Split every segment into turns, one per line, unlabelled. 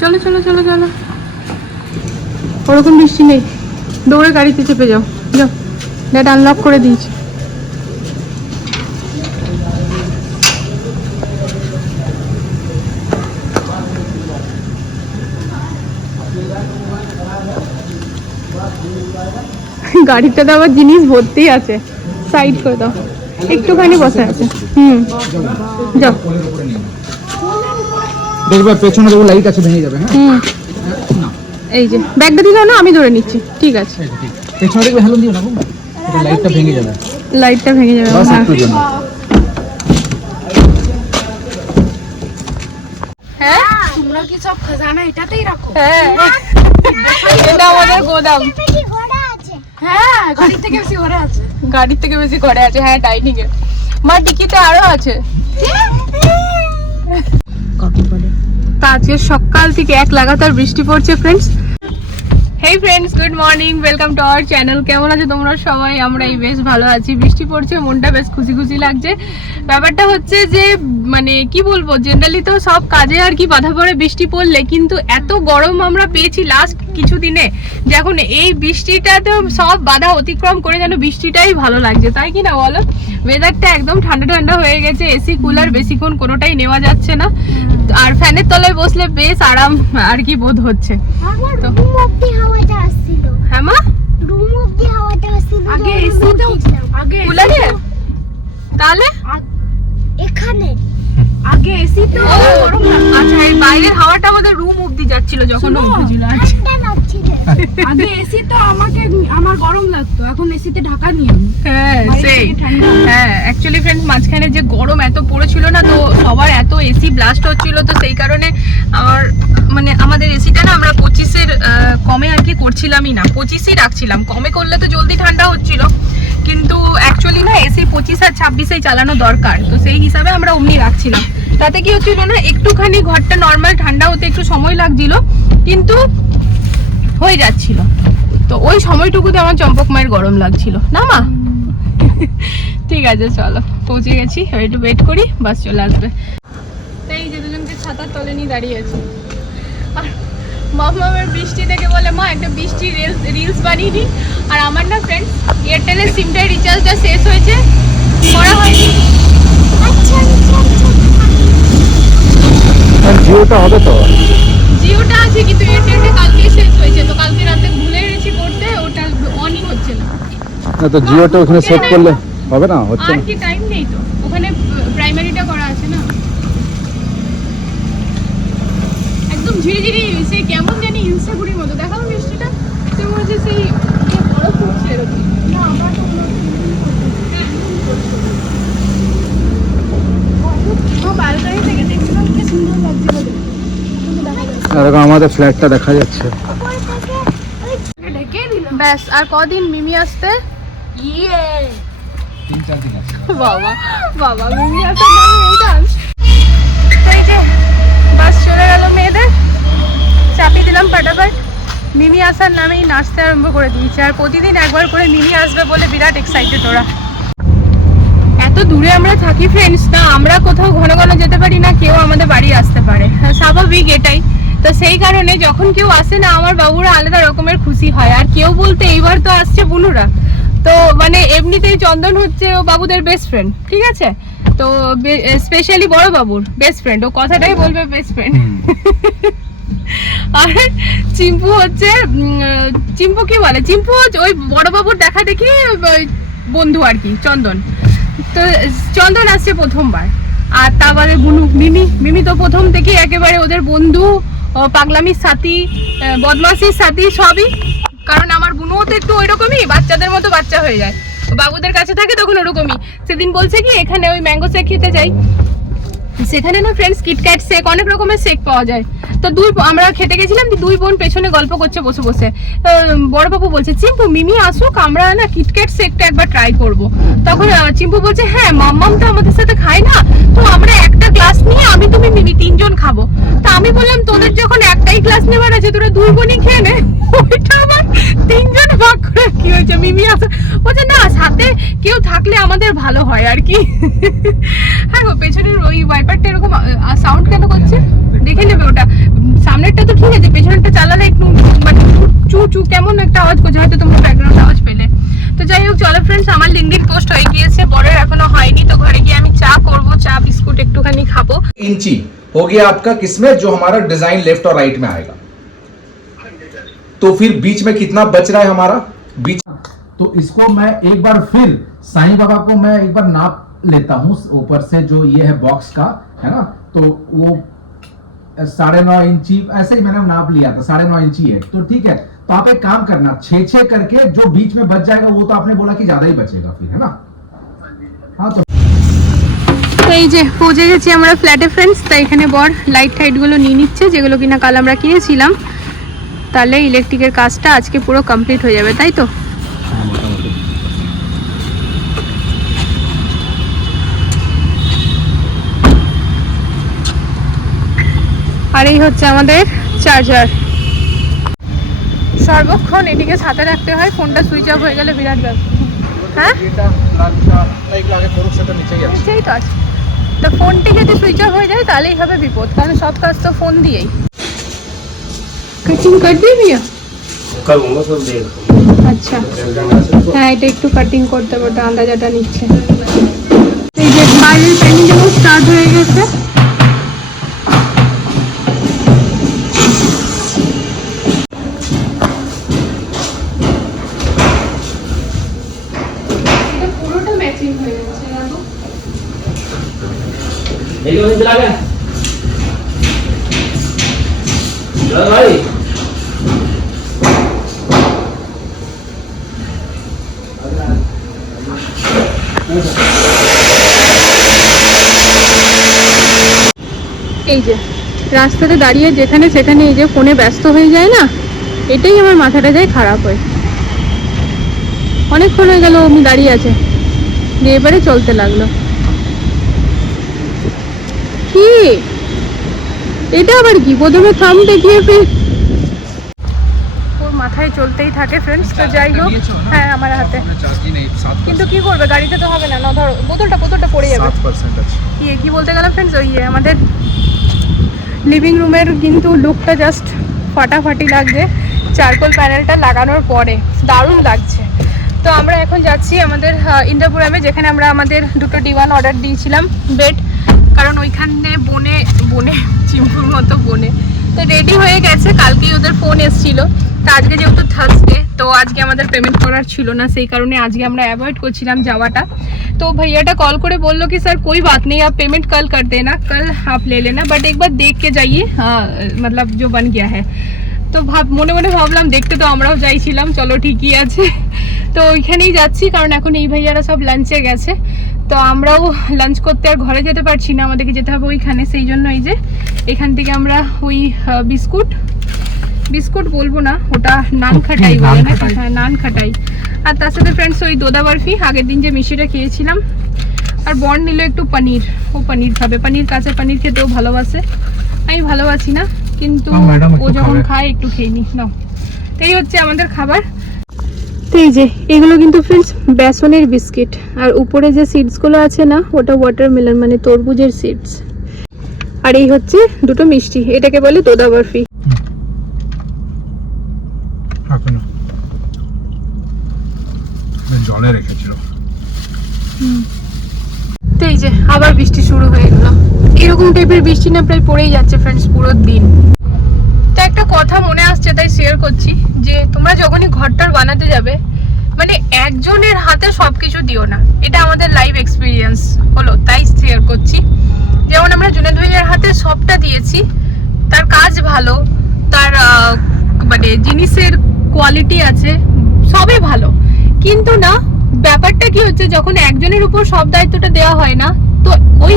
চলো চলো চলো চলো। ওরকম বৃষ্টি নেই। দৌড়ে গাড়িতে চেপে যাও। যাও। ড্যাড আনলক করে দিয়েছি। গাড়িটাতে আবার জিনিস ভর্তি আছে। সাইড করে দাও। একটুখানি বসে আছে। হুম। যাও।
দেখবে পেছনে দেখো লাইট আছে ভেঙে যাবে হ্যাঁ?
এই যে ব্যাগটা দিল না আমি ধরে নিচ্ছি ঠিক আছে।
পেছনে দেখবে হ্যালো দিও না লাইটটা ভেঙে যাবে।
লাইটটা ভেঙে যাবে
বাস
হ্যাঁ।
জন্য।
হ্যাঁ?
তোমরা কি সব খাজানা এটাতেই রাখো?
হ্যাঁ। এটা আমাদের গোদাম।
হ্যাঁ গাড়ি থেকে বেশি ঘরে আছে।
গাড়ির থেকে বেশি ঘরে আছে হ্যাঁ ডাইনিং এ। মা টিকিতে আরও আছে। আজকে সকাল থেকে এক লাগাতার বৃষ্টি পড়ছে friends hey friends good morning welcome to our channel কেমন আছে তোমরা সবাই? আমরা এই বেশ ভালো আছি। বৃষ্টি পড়ছে, মনটা বেশ খুশি খুশি লাগছে। ব্যাপারটা হচ্ছে যে মানে কি বলব? জেনারেলি তো সব কাজে আর কি বাধা পড়ে বৃষ্টি পড়লে, কিন্তু এত গরম আমরা পেয়েছি লাস্ট কিছু দিনে যে এখন এই বৃষ্টিটাতে সব বাধা অতিক্রম করে যেন বৃষ্টিটাই ভালো লাগছে। তাই কি না বলো? ওয়েদারটা একদম ঠান্ডা ঠান্ডা হয়ে গেছে এসি কুলার বেশিক্ষণ কোনোটাই নেওয়া যাচ্ছে না। আর ফ্যানের তলায় বসলে বেশ আরাম আর কি বোধ হচ্ছে। তো- হ্যাঁ মা?
রুম অব্দি হাওয়াটা আসছিল
আগে এসি তো আগে
কুলারে তাহলে?
এখানে?
আগে এসি তো
বাইরের হাওয়াটা আমাদের রুম অব্দি যাচ্ছিল যখন উঠেছিল
আগে এসি তো আমাকে আমার গরম লাগতো এখন এসিতে ঢাকা নিয়ে
হ্যাঁ সেই
ঠান্ডা।
হ্যাঁ অ্যাকচুয়ালি ফ্রেন্ড মাঝখানে যে গরম এত পড়েছিল না তো সবার এত এসি ব্লাস্ট হচ্ছিল তো সেই কারণে আমার মানে আমাদের এসিটা না আমরা পঁচিশের কমে আর কি করছিলামই না। পঁচিশই রাখছিলাম। কমে করলে তো জলদি ঠান্ডা হচ্ছিল। কিন্তু অ্যাকচুয়ালি না এসি পঁচিশ আর ছাব্বিশেই চালানো দরকার। তো সেই হিসাবে আমরা অমনি রাখছিলাম। তাতে কি হচ্ছিল না, একটুখানি ঘরটা নর্মাল ঠান্ডা হতে একটু সময় লাগছিল, কিন্তু হয়ে যাচ্ছিল। তো ওই সময়টুকুতে আমার চম্পক মায়ের গরম লাগছিল। না মা? ঠিক আছে, চলো। পৌঁছে গেছি। একটু ওয়েট করি, বাস চলে আসবে। তাই যে দুজনকে ছাতার তলে নিয়ে দাঁড়িয়ে আছি। মামামের বৃষ্টি দেখে বলে মা একটা বৃষ্টি রিলস রিলস বানিয়ে দিই। আর আমার না ফ্রেন্ড এয়ারটেলের সিমটার রিচার্জটা শেষ হয়েছে। করা হয়নি।
আচ্ছা আচ্ছা আচ্ছা।
জিওটা হবে তো?
জিওটা আছে কিন্তু এয়ারটেলটা কালকে শেষ হয়েছে। তো কালকে রাতে ভুলে গেছি করতে ওটা অনই হচ্ছে না।
না তো জিওটা ওখানে সেট করলে হবে না? হচ্ছে না
কি টাইম নেই তো ওখানে প্রাইমারিটা করা আছে না একদম ঝিরিঝিরি সেই কেমন জানি হিংসাগুড়ির মতো। দেখাবো মিষ্টিটা। তো মনে হচ্ছে সেই ইয়ে বড় ফুটছে এরকম। না আমার তো মনে হচ্ছে
থেকে দেখছিলাম কি সুন্দর লাগছে বলে।
আমাদের ফ্ল্যাটটা দেখা যাচ্ছে।
ব্যাস আর কদিন মিমি আসতে?
ইয়ে।
বাবা বাবা মিমি আসার নামে এই ডান্স তো এই যে বাস চলে গেল মেয়েদের। চাপিয়ে দিলাম পাটাপাট মিমি আসার নামেই নাচতে আরম্ভ করে দিয়েছে। আর প্রতিদিন একবার করে মিমি আসবে বলে বিরাট এক্সাইটেড ওরা। এত দূরে আমরা থাকি ফ্রেন্ডস না আমরা কোথাও ঘন ঘন যেতে পারি না কেউ আমাদের বাড়ি আসতে পারে। হ্যাঁ, স্বাভাবিক এটাই। তো সেই কারণে যখন কেউ আসে না আমার বাবুরা আলাদা রকমের খুশি হয়। আর কেউ বলতে এইবার তো আসছে বুনুরা। তো মানে এমনিতেই চন্দন হচ্ছে ও বাবুদের বেস্ট ফ্রেন্ড ঠিক আছে? তো স্পেশালি বড় বাবুর বেস্ট ফ্রেন্ড ও কথাটাই বলবে বেস্ট ফ্রেন্ড আর চিম্পু হচ্ছে চিম্পু কি বলে? চিম্পু ওই বড় বাবুর দেখা দেখি বন্ধু আর কি চন্দন। তো চন্দন আসছে প্রথমবার। আর তারপরে বুনু মিমি মিমি তো প্রথম থেকে একেবারে ওদের বন্ধু পাগলামির সাথী আহ, বদমাশির সাথী সবই। কারণ আমার বুনুও তো একটু ওই রকমই বাচ্চাদের মতো বাচ্চা হয়ে যায়। বাবুদের কাছে থাকে তখন ওরকমই। সেদিন বলছে কি এখানে ওই ম্যাঙ্গো শেক খেতে যাই। সেখানে না ফ্রেন্ডস কিটক্যাট শেক অনেক রকমের শেক পাওয়া যায়। তো দুই আমরা খেতে গেছিলাম, দুই বোন পেছনে গল্প করছে, বসে বসে। তো বড়বাবু বলছে, চিম্পু, মিমি আসুক, আমরা না কিটক্যাট শেকটা একবার ট্রাই করব। তখন চিম্পু বলছে হ্যাঁ মাম্মাম তো আমাদের সাথে খায় না। তো আমরা একটা গ্লাস নিয়ে আমি, তুমি, মিমি তিনজন খাব। তা আমি বললাম, তোদের যখন একটাই গ্লাস নেওয়ার আছে, তোরা দুই বোনই খেয়ে নে। ওইটা আমার তিনজন ভাগ করে কি হয়েছে? মিমি আসে, বলছে, না, সাথে কেউ থাকলে আমাদের ভালো হয় আর কি। হ্যাঁ পেছনের ওই ব্যাপারটা এরকম সাউন্ড কেন করছে দেখে নেবে ওটা সামনেরটা তো ঠিক আছে পেছনেরটা চালালে একটু মানে চু চু কেমন একটা আওয়াজ করছে হয়তো তোমরা ব্যাকগ্রাউন্ড আওয়াজ পেলে তো যাই হোক চলো ফ্রেন্ডস আমার লিঙ্কডিন পোস্ট হয়ে গিয়েছে বরের এখনো হয়নি তো ঘরে গিয়ে আমি চা করব চা বিস্কুট একটুখানি খাবো
ইঞ্চি हो गया आपका किसमें जो हमारा डिज़ाइन लेफ़्ट और राइट में आएगा तो फिर बीच में कितना बच रहा है हमारा बीच
तो इसको मैं एक बार फिर साईं बाबा को मैं एक बार नाप लेता हूँ ऊपर से जो ये है बॉक्स का है ना तो वो साढ़े नौ इंची ऐसे ही मैंने नाप लिया था साढ़े नौ इंची है तो ठीक है तो आप एक काम करना छः छः करके जो बीच में बच जाएगा वो तो आपने बोला कि ज्यादा ही बचेगा फिर है ना हाँ तो
তো এই যে পৌঁছে গেছি আমরা ফ্ল্যাটে ফ্রেন্ডস তাই এখানে বর লাইট টাইটগুলো নিয়ে নিচ্ছে যেগুলো কিনা কাল আমরা কিনেছিলাম তাহলে ইলেকট্রিকের কাজটা আজকে পুরো কমপ্লিট হয়ে যাবে তাই তো আর এই হচ্ছে আমাদের চার্জার। সর্বক্ষণ এটিকে সাথে রাখতে হয় ফোনটা সুইচ অফ হয়ে গেলে বিরাট ব্যাপার। হ্যাঁ? তো ফোনটি যদি সুইচ অফ হয়ে যায় তাহলেই হবে বিপদ সব কাজ তো ফোন দিয়েই। কাটিং আচ্ছা। হ্যাঁ এটা একটু কাটিং করতে আন্দাজাটা নিচ্ছে। যে স্টার্ট হয়ে গেছে।
मेरी वजह चला गया चलो भाई
এই যে রাস্তাতে দাঁড়িয়ে যেখানে সেখানে এই যে ফোনে ব্যস্ত হয়ে যায় না এটাই আমার মাথাটা যায় খারাপ হয় অনেকক্ষণ হয়ে গেল উনি দাঁড়িয়ে আছে দিয়ে এবারে চলতে লাগলো কি? এটা আবার কি? প্রথমে থাম দেখিয়ে ফির ওর মাথায় চলতেই থাকে ফ্রেন্ডস তো যাই হোক। হ্যাঁ আমার হাতে। কিন্তু কি করবে? গাড়িতে তো হবে না। না ধরো বোতলটা বোতলটা পড়ে যাবে। ইয়ে কি বলতে গেলাম ফ্রেন্ডস ওই ইয়ে আমাদের লিভিং রুমের কিন্তু লুকটা জাস্ট ফাটাফাটি লাগছে। চারকোল প্যানেলটা লাগানোর পরে। দারুণ লাগছে। তো আমরা এখন যাচ্ছি আমাদের ইন্দ্রপুরামে যেখানে আমরা আমাদের দুটো ডিওয়ান অর্ডার দিয়েছিলাম। বেড কারণ ওইখানে বনে বনে চিম্পুর মতো বনে তো রেডি হয়ে গেছে কালকেই ওদের ফোন এসেছিল তো আজকে যেহেতু থার্সডে তো আজকে আমাদের পেমেন্ট করার ছিল না সেই কারণে আজকে আমরা অ্যাভয়েড করছিলাম যাওয়াটা तो भैया कॉल करे बोल लो कि सर कोई बात नहीं आप पेमेंट कल कर देना कल आप ले लेना बट एक बार देख के जाइए हाँ मतलब जो बन गया है তো ভাব মনে মনে ভাবলাম দেখতে তো আমরাও যাইছিলাম চলো ঠিকই আছে তো ওইখানেই যাচ্ছি কারণ এখন এই ভাইয়ারা সব লাঞ্চে গেছে তো আমরাও লাঞ্চ করতে আর ঘরে যেতে পারছি না আমাদেরকে যেতে হবে ওইখানে। সেই জন্য এই যে এখান থেকে আমরা ওই বিস্কুট বিস্কুট বলব না ওটা নান খাটাই বলে না? হ্যাঁ নান খাটাই আর তার সাথে ফ্রেন্ডস ওই দোদা বরফি আগের দিন যে মিষ্টিটা খেয়েছিলাম আর বর নিল একটু পনির। ও পনির খাবে। পনির কাঁচা পনির খেতেও ভালোবাসে। আমি ভালোবাসি না কিন্তু ও যখন খায় একটু খেয়ে নি। নাও। তো এই হচ্ছে আমাদের খাবার। এই যে এগুলো কিন্তু ফ্রেন্ডস বেসনের বিস্কিট। আর উপরে যে সিডসগুলো আছে না ওটা ওয়াটারমেলন মানে তরমুজের সিডস আর এই হচ্ছে দুটো মিষ্টি এটাকে বলে দোদা বরফি।
জলে রেখেছিল।
তো এই যে আবার বৃষ্টি শুরু হয়ে গেল। এরকম টাইপের বৃষ্টি না প্রায় পড়েই যাচ্ছে ফ্রেন্ডস পুরো দিন। তো একটা কথা মনে আসছে তাই শেয়ার করছি। যে তোমরা যখনই ঘরটার বানাতে যাবে মানে একজনের হাতে সবকিছু দিও না। এটা আমাদের লাইভ এক্সপিরিয়েন্স হলো, তাই শেয়ার করছি। যেমন আমরা জুনেদ ভাইয়ের হাতে সবটা দিয়েছি, তার কাজ ভালো, তার মানে জিনিসের কোয়ালিটি আছে, সবই ভালো। কিন্তু না, ব্যাপারটা কি হচ্ছে, যখন একজনের উপর সব দায়িত্বটা দেওয়া হয় না, তো ওই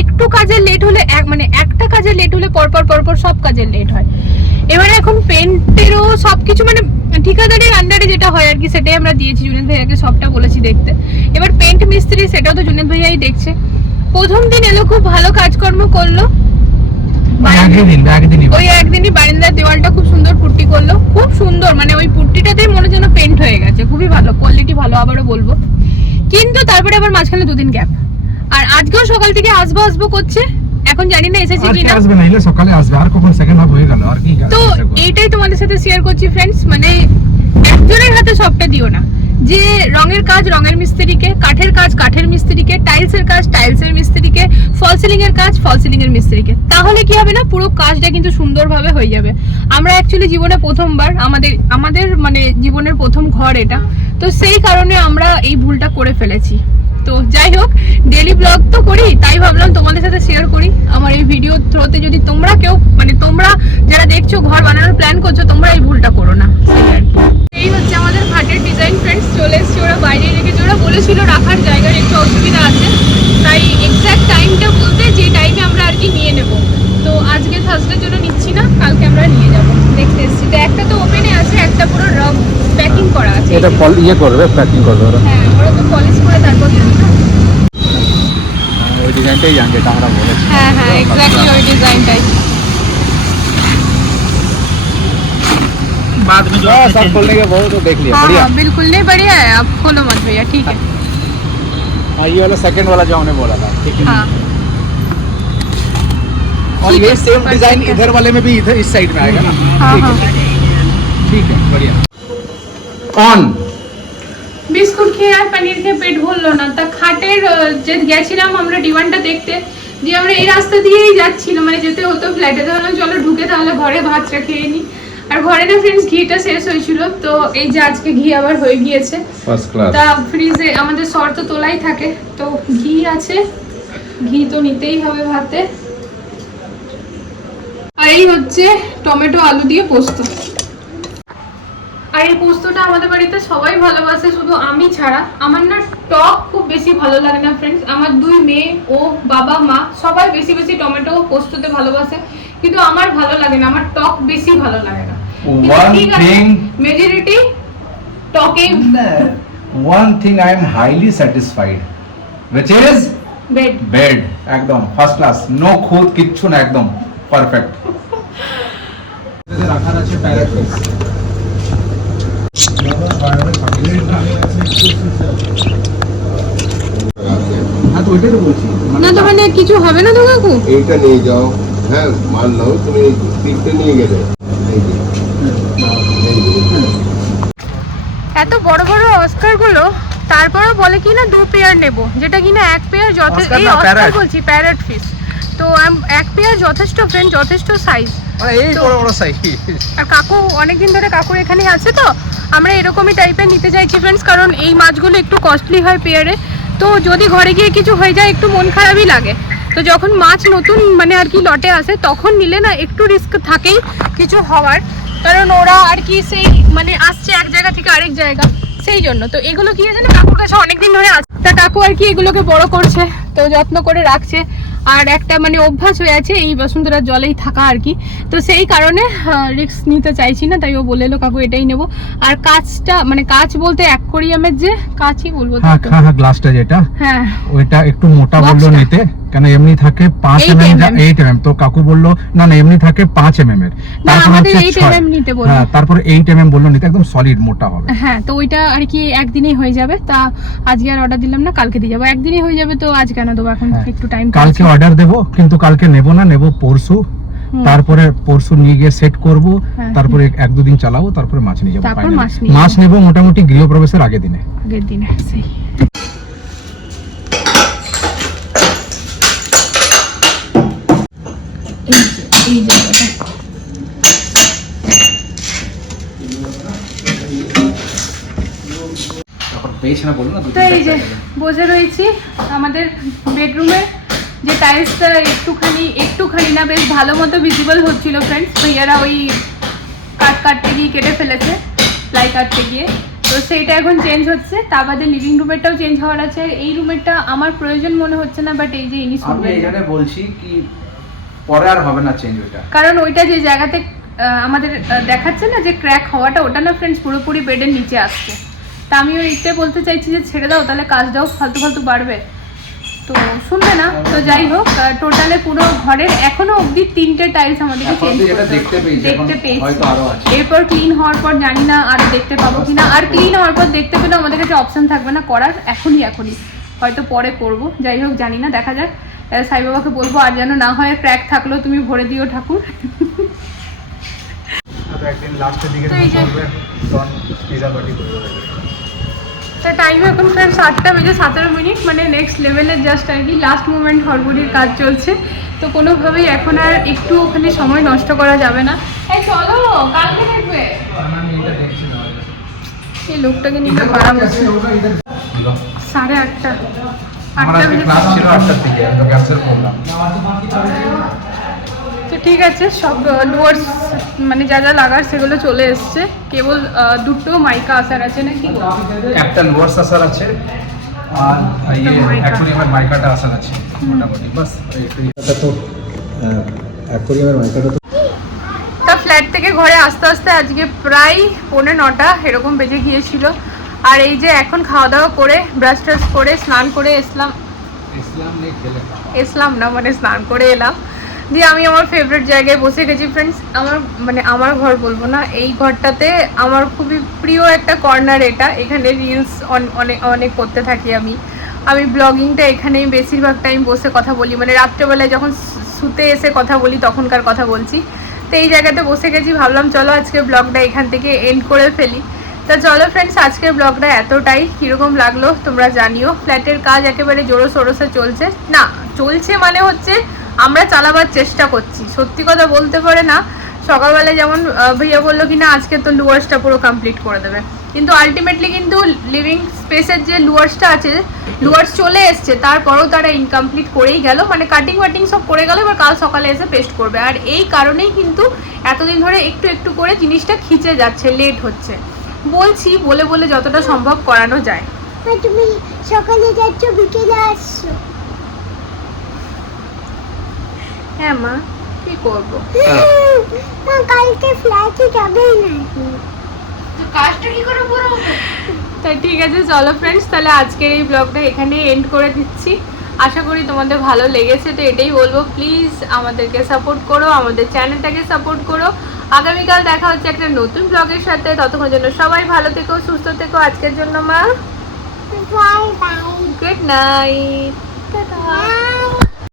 একটু কাজে লেট হলে এক মানে একটা কাজে লেট হলে পরপর পরপর সব কাজে লেট হয়। এবারে এখন পেন্টেরও সবকিছু মানে ঠিকাদারের আন্ডারে যেটা হয় আর কি সেটাই আমরা দিয়েছি। জুনেদ ভাইয়াকে সবটা বলেছি দেখতে। এবার পেন্ট মিস্ত্রি সেটাও তো জুনেদ ভাইয়াই দেখছে। প্রথম দিন এলো খুব ভালো কাজকর্ম করল। ওই একদিনই বারান্দার দেওয়ালটা খুব সুন্দর পুট্টি করল। খুব সুন্দর মানে ওই পুট্টিটাতেই মনে যেন পেন্ট হয়ে গেছে। খুবই ভালো কোয়ালিটি ভালো আবারও বলব। কিন্তু তারপরে আবার মাঝখানে দুদিন গ্যাপ আর আজকেও সকাল থেকে আসব আসব করছে। এখন জানি না এসেছে
কি
কিনা।
আসবে না? সকালে আসবে। আর কখন সেকেন্ড হাফ হয়ে গেল? আর কি
তো এইটাই তোমাদের সাথে শেয়ার করছি ফ্রেন্ডস মানে একজনের হাতে সবটা দিও না। যে রঙের কাজ রঙের মিস্ত্রিকে কাঠের কাজ কাঠের মিস্ত্রিকে টাইলসের কাজ টাইলসের মিস্ত্রিকে ফল সিলিং এর কাজ ফল সিলিং এর মিস্ত্রিকে। তাহলে কি হবে না? পুরো কাজটা কিন্তু সুন্দরভাবে হয়ে যাবে। আমরা অ্যাকচুয়ালি জীবনে প্রথমবার আমাদের আমাদের মানে জীবনের প্রথম ঘর এটা। তো সেই কারণে আমরা এই ভুলটা করে ফেলেছি। তো যাই হোক ডেলি ব্লগ তো করি, তাই ভাবলাম তোমাদের সাথে শেয়ার করি। আমার এই ভিডিও থ্রোতে যদি তোমরা কেউ মানে তোমরা যারা দেখছ ঘর বানানোর প্ল্যান করছ, তোমরা এই ভুলটা করো না। এই হচ্ছে আমাদের খাটের ডিজাইন ফ্রেন্ডস চলে এসছে ওরা বাইরে রেখেছে। ওরা বলেছিল রাখার জায়গার একটু অসুবিধা আছে। তাই এক্স্যাক্ট টাইমটা বলতে যে টাইমে আমরা আর কি নিয়ে নেব। তো আজকে থার্সডের জন্য নিচ্ছি না, কালকে আমরা নিয়ে যাব। দেখতে এসেছি তো একটা তো ওপেনে আছে একটা পুরো রব প্যাকিং করা আছে
এটা পল- ইয়ে করবে প্যাকিং করবে ওরা
হ্যাঁ ওরা তো পলিশ করে তারপর দেবে না
ওই ডিজাইনটাই জান যেটা আমরা বলেছি
হ্যাঁ হ্যাঁ এক্স্যাক্টলি ওই ডিজাইনটাই
बाद में जो
हाँ, सब खोलने के बहुत तो देख लिया
हाँ
बढ़िया
हाँ बिल्कुल नहीं बढ़िया है आप खोलो मत भैया ठीक है
हाँ ये वाला सेकंड वाला जो हमने बोला था ठीक है
हाँ
और
ठीक
ये
है,
सेम
perfect
डिजाइन
है।
इधर वाले में भी इधर इस साइड में आएगा ना
हाँ
ठीक
हाँ
है ठीक है बढ़िया
ऑन
বিস্কুট খেয়ে আর পানির খেয়ে পেট ভরলো না তা খাটের আহ, যে গেছিলাম আমরা ডিমান্ডটা দেখতে যে আমরা এই রাস্তা দিয়েই যাচ্ছিলাম মানে যেতে হতো ফ্ল্যাটে তাহলে চলো ঢুকে তাহলে ঘরে ভাতটা খেয়ে নিই আর ঘরে না ফ্রেন্ডস ঘিটা শেষ হয়েছিল তো এই যে আজকে ঘি আবার হয়ে গিয়েছে
फर्स्ट क्लास
তা ফ্রিজে আমাদের সর তো তোলাই থাকে তো ঘি আছে ঘি তো নিতেই হবে ভাতে এই হচ্ছে টমেটো আলু দিয়ে পোস্ত। আর এই পোস্তটা আমাদের বাড়িতে সবাই ভালোবাসে শুধু আমি ছাড়া। আমার না টক খুব বেশি ভালো লাগে না ফ্রেন্ডস আমার দুই মেয়ে ও বাবা মা সবাই বেশি বেশি টমেটো পোস্ততে ভালোবাসে। কিন্তু আমার ভালো লাগে না আমার টক বেশি ভালো লাগে না। Majority টকে
one thing I am highly satisfied which is একদম ফার্স্ট ক্লাস নো খুদ কিচ্ছু না একদম। পারফেক্ট
রাখার আছে
কিছু হবে না তো কাকু?
এইটা নিয়ে যাও। হ্যাঁ মাল নাও তুমি নিয়ে গেলে।
এত বড় বড় অস্কারগুলো তারপরও বলে কিনা দু পেয়ার নেব যেটা কিনা এক পেয়ার
যত
এই অস্কার বলছি প্যারেট ফিশ তো এক পেয়ার যথেষ্ট ফ্রেন্ড যথেষ্ট সাইজ
মানে এই বড় বড় সাইজ
আর কাকু অনেকদিন ধরে কাকুর এখানে আছে তো? আমরা এরকমই টাইপের নিতে চাইছি ফ্রেন্ডস কারণ এই মাছগুলো একটু কস্টলি হয় পেয়ারে তো যদি ঘরে গিয়ে কিছু হয়ে যায় একটু মন খারাপই লাগে। তো যখন মাছ নতুন মানে আর কি লটে আসে তখন নিলে না একটু রিস্ক থাকেই কিছু হওয়ার। কারণ ওরা আর কি সেই মানে আসছে এক জায়গা থেকে আরেক জায়গা সেই জন্য। তো এগুলো কি আছে না কাকুর কাছে অনেকদিন ধরে আছে তা কাকু আর কি এগুলোকে বড় করছে তো যত্ন করে রাখছে। আর একটা মানে অভ্যাস হয়ে আছে এই বসুন্ধরা জলেই থাকা আর কি। তো সেই কারণে রিস্ক নিতে চাইছি না তাই ও বলে এলো কাকু এটাই নেব। আর কাঁচটা মানে কাঁচ বলতে অ্যাকোরিয়ামের যে কাঁচই বলব
হ্যাঁ হ্যাঁ হ্যাঁ গ্লাসটা যেটা
হ্যাঁ।
ওইটা একটু মোটা বলল নিতে। কেন এমনি থাকে পাঁচ M
M
eight M M তো কাকু বলল না না এমনি থাকে পাঁচ এম এম এর। তারপর
আমাদের
হচ্ছে
8
ছয়-
নিতে বলল।
হ্যাঁ তারপর এইট এম এম বলল নিতে একদম সলিড মোটা হবে।
হ্যাঁ তো ওইটা আর কি একদিনেই হয়ে যাবে। তা আজকে আর অর্ডার দিলাম না কালকে দিয়ে যাব। একদিনই হয়ে যাবে তো আজ কেন দেবো? এখন
হ্যাঁ।
একটু টাইম
কালকে অর্ডার দেবো কিন্তু কালকে নেব না নেব পরশু। তারপরে পরশু নিয়ে গিয়ে সেট করব
হ্যাঁ।
তারপরে এক- দুদিন চালাবো তারপরে মাছ নিয়ে যাব
মাছ
মাছ নেব মোটামুটি গৃহপ্রবেশের আগের দিনে।
আগের দিনে সেই।
পেয়েছে না বলল না
তো এই যে বসে রয়েছি আমাদের বেডরুমে যে টাইলসটা একটুখানি একটুখানি না বেশ ভালো মতো ভিজিবল হচ্ছিল ফ্রেন্ডস ভাইয়ারা ওই কাট কাটতে গিয়ে কেটে ফেলেছে প্লাই কাটতে গিয়ে। তো সেইটা এখন চেঞ্জ হচ্ছে। তা বাদে লিভিং রুমেরটাও চেঞ্জ হওয়ার আছে। আর এই রুমেরটা আমার প্রয়োজন মনে হচ্ছে না বাট এই যে ইনি
আমি এই জন্য বলছি কি পরে আর হবে না চেঞ্জ ওইটা।
কারণ ওইটা যে জায়গাতে আমাদের দেখাচ্ছে না যে ক্র্যাক হওয়াটা ওটা না ফ্রেন্ডস পুরোপুরি বেডের নিচে আসছে। তা আমিও এইটাই বলতে চাইছি যে ছেড়ে দাও তাহলে কাজটাও ফালতু ফালতু বাড়বে। তো শুনবে না তো যাই হোক টোটালে পুরো ঘরের এখনও অবধি তিনটে টাইলস আমাদেরকে চেঞ্জ করতে
দেখতে
হবে।
পেয়েছি,
দেখতে পেয়েছি।
হয়তো আরও আছে।
এরপর ক্লিন হওয়ার পর জানি না আর দেখতে পাবো কিনা। আর ক্লিন হওয়ার পর দেখতে পেলে আমাদের কাছে অপশন থাকবে না করার এখনই এখনই। হয়তো পরে করব যাই হোক জানি না দেখা যাক। সাই বাবাকে বলব আর যেন না হয় ক্র্যাক থাকলেও তুমি ভরে দিও ঠাকুর।
একদিন লাস্টের দিকে
তো এই যে-
করবে পিজা পার্টি করবে।
তা টাইম এখন ফ্রেন্ডস সাতটা বেজে সতেরো মিনিট মানে নেক্সট লেভেলের জাস্ট আর কি লাস্ট মুমেন্ট হরবড়ির কাজ চলছে। তো কোনোভাবেই এখন আর একটু ওখানে সময় নষ্ট করা যাবে না। এই চলো কালকে দেখবে। এই লোকটাকে নিয়ে বসে। সাড়ে আটটা। আটটা বেজে
ছিল আটটার থেকে ক্যান্সেল করলাম
তো ঠিক আছে সব ডুয়ার্স মানে যা যা লাগার সেগুলো চলে এসছে। কেবল দুটো মাইকা আসার আছে নাকি?
একটা লোয়ার্স আসার আছে আর। অ্যাকোরিয়ামের মাইকাটা আসার আছে মোটামুটি। বাস
তো অ্যাকোরিয়ামের মাইকাটা তো
তা ফ্ল্যাট থেকে ঘরে আসতে আসতে আজকে প্রায় পৌনে নটা এরকম বেজে গিয়েছিল। আর এই যে এখন খাওয়া দাওয়া করে ব্রাশ ট্রাশ করে স্নান করে এসলাম।
ইসলাম নেই খেলে
এসলাম না মানে স্নান করে এলাম। দিয়ে আমি আমার ফেভারিট জায়গায় বসে গেছি ফ্রেন্ডস আমার মানে আমার ঘর বলব না, এই ঘরটাতে আমার খুবই প্রিয় একটা কর্নার এটা। এখানে রিলস অনেক অনেক করতে থাকি আমি। আমি ব্লগিংটা এখানেই বেশিরভাগ টাইম বসে কথা বলি। মানে রাত্রেবেলায় যখন শুতে এসে কথা বলি, তখনকার কথা বলছি। তো এই জায়গাতে বসে গেছি, ভাবলাম চলো আজকে ব্লগটা এখান থেকে এন্ড করে ফেলি। তা চলো ফ্রেন্ডস আজকের ব্লগটা এতটাই। কীরকম লাগল তোমরা জানিও। ফ্ল্যাটের কাজ একেবারে জোরো সোরসে চলছে। না, চলছে মানে হচ্ছে আমরা চালাবার চেষ্টা করছি। সত্যি কথা বলতে পারে না, সকালবেলায় যেমন ভাইয়া বলল কি না আজকে তো লুয়ার্সটা পুরো কমপ্লিট করে দেবে। কিন্তু আলটিমেটলি কিন্তু লিভিং স্পেসের যে লুয়ার্সটা আছে লুয়ার্স চলে এসছে, তারপরেও তারা ইনকমপ্লিট করেই গেল। মানে কাটিং ওয়াটিং সব করে গেল, এবার কাল সকালে এসে পেস্ট করবে। আর এই কারণেই কিন্তু এতদিন ধরে একটু একটু করে জিনিসটা খিচে যাচ্ছে লেট হচ্ছে। বলছি, বলে বলে যতটা সম্ভব করানো যায়।
তুমি সকালে যাচ্ছ, বিকেলে আসছো।
হ্যাঁ মা কি করব?
মা কালকে ফ্লাইটে যাবেই নাকি?
কাজটা কি করে পুরো
তাই ঠিক আছে চলো ফ্রেন্ডস তাহলে আজকের এই ব্লগটা এখানে এন্ড করে দিচ্ছি। আশা করি তোমাদের ভালো লেগেছে তো এটাই বলব প্লিজ আমাদেরকে সাপোর্ট করো আমাদের চ্যানেলটাকে সাপোর্ট করো। আগামীকাল দেখা হচ্ছে একটা নতুন ব্লগের সাথে ততক্ষণ জন্য সবাই ভালো থেকো সুস্থ থেকো আজকের জন্য মা।
Bye bye
good night